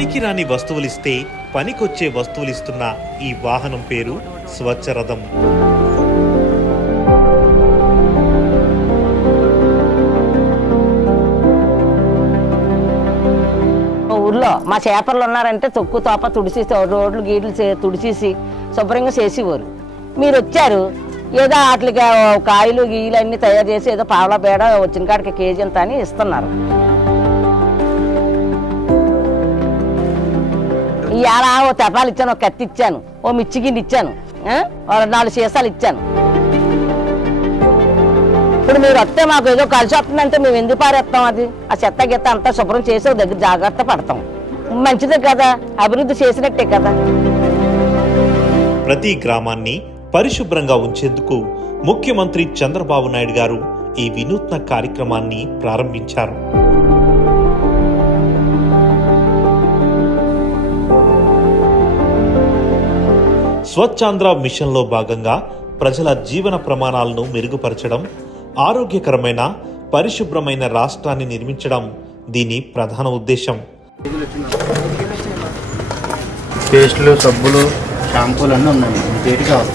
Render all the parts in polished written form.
పనికిరాని వస్తువులిస్తే పనికొచ్చే వస్తువులిస్తున్న ఈ వాహనం పేరు స్వచ్ఛరథం. ఊర్లో మా చేపర్లు ఉన్నారంటే తొక్కు తోప తుడిసి రోడ్లు గీట్లు తుడిచేసి శుభ్రంగా చేసేవారు. మీరు వచ్చారు, ఏదో వాటికి కాయలు గీయలు అన్నీ తయారు చేసి ఏదో పావలా బేడ వచ్చిన కాడికి కేజీ అంత అని ఇస్తున్నారు. ఇవాళ ఓ తెపాలు ఇచ్చాను, ఒక కత్తి ఇచ్చాను, ఓ మిర్చి గిన్నె ఇచ్చాను, 4 సీసాలు ఇచ్చాను. ఇప్పుడు మీరు వస్తే మాకు ఏదో కలిసి వస్తుందంటే మేము ఎందుకు పారేస్తాం? అది ఆ చెత్త గిత్త అంతా శుభ్రం చేసి దగ్గర జాగ్రత్త పడతాం. మంచిదే కదా, అభివృద్ధి చేసినట్టే కదా. ప్రతి గ్రామాన్ని పరిశుభ్రంగా ఉంచేందుకు ముఖ్యమంత్రి చంద్రబాబు నాయుడు గారు ఈ వినూత్న కార్యక్రమాన్ని ప్రారంభించారు. స్వచ్ఛాంధ్ర మిషన్లో భాగంగా ప్రజల జీవన ప్రమాణాలను మెరుగుపరచడం, ఆరోగ్యకరమైన పరిశుభ్రమైన రాష్ట్రాన్ని నిర్మించడం దీని ప్రధాన ఉద్దేశం. పేస్టులు, సబ్బులు, షాంపూలు అన్నీ ఉన్నాయి. మీకు కావాలి?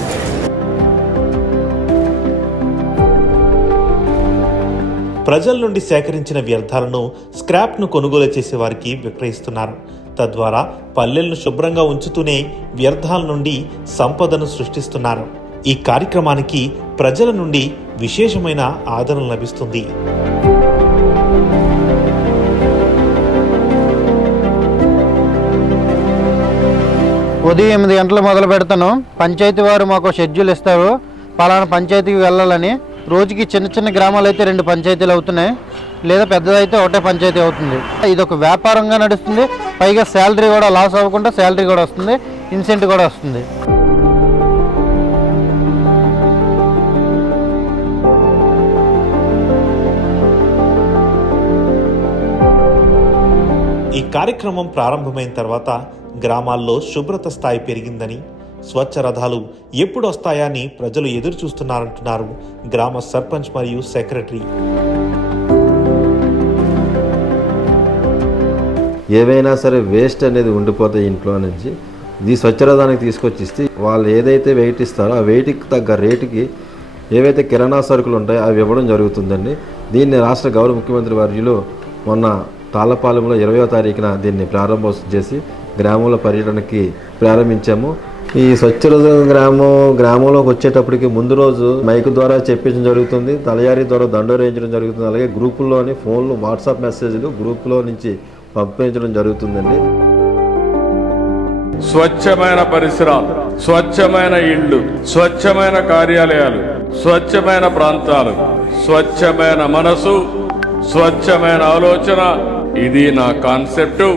ప్రజల నుండి సేకరించిన వ్యర్థాలను స్క్రాప్ను కొనుగోలు చేసే వారికి విక్రయిస్తున్నారు. తద్వారా పల్లెలను శుభ్రంగా ఉంచుతూనే వ్యర్థాల నుండి సంపదను సృష్టిస్తున్నారు. ఈ కార్యక్రమానికి ప్రజల నుండి విశేషమైన ఆదరణ లభిస్తుంది. ఉదయం 8 గంటలు మొదలు పెడతాను. పంచాయతీ వారు మాకు షెడ్యూల్ ఇస్తారు, పలానా పంచాయతీకి వెళ్ళాలని. రోజుకి చిన్న చిన్న గ్రామాలు అయితే 2 పంచాయతీలు అవుతున్నాయి, లేదా పెద్దదైతే ఒకటే పంచాయతీ అవుతుంది. ఇది ఒక వ్యాపారంగా నడుస్తుంది. పైగా శాలరీ కూడా లాస్ అవ్వకుండా శాలరీ కూడా వస్తుంది, ఇన్సెంటివ్ కూడా వస్తుంది. ఈ కార్యక్రమం ప్రారంభమైన తర్వాత గ్రామాల్లో శుభ్రత స్థాయి పెరిగిందని, స్వచ్ఛ రథాలు ఎప్పుడు వస్తాయని ప్రజలు ఎదురు చూస్తున్నారంటున్నారు గ్రామ సర్పంచ్ మరియు సెక్రటరీ. ఏవైనా సరే వేస్ట్ అనేది ఉండిపోతాయి ఇంట్లో నుంచి. ఇది స్వచ్ఛరథానికి తీసుకొచ్చిస్తే వాళ్ళు ఏదైతే వెయిట్ ఇస్తారో ఆ వెయిట్కి తగ్గ రేటుకి ఏవైతే కిరాణా సరుకులు ఉంటాయో అవి ఇవ్వడం జరుగుతుందండి. దీన్ని రాష్ట్ర గౌరవ ముఖ్యమంత్రి వర్యులు మొన్న తాళ్ళపాలెంలో 20వ తారీఖున దీన్ని ప్రారంభోత్సవం చేసి గ్రామంలో పర్యటనకి ప్రారంభించాము. ఈ స్వచ్ఛరథ గ్రామంలోకి వచ్చేటప్పటికి ముందు రోజు మైక్ ద్వారా చెప్పించడం జరుగుతుంది, తలయారీ ద్వారా దండోరు వేయించడం జరుగుతుంది. అలాగే గ్రూపుల్లోని ఫోన్లు, వాట్సాప్ మెసేజ్లు గ్రూపులో నుంచి పంపించడం జరుగుతుందండి. స్వచ్ఛమైన పరిసరాలు, స్వచ్ఛమైన ఇళ్ళు, స్వచ్ఛమైన కార్యాలయాలు, స్వచ్ఛమైన ప్రాంతాలు, స్వచ్ఛమైన మనసు, స్వచ్ఛమైన ఆలోచన, ఇది నా కాన్సెప్టు.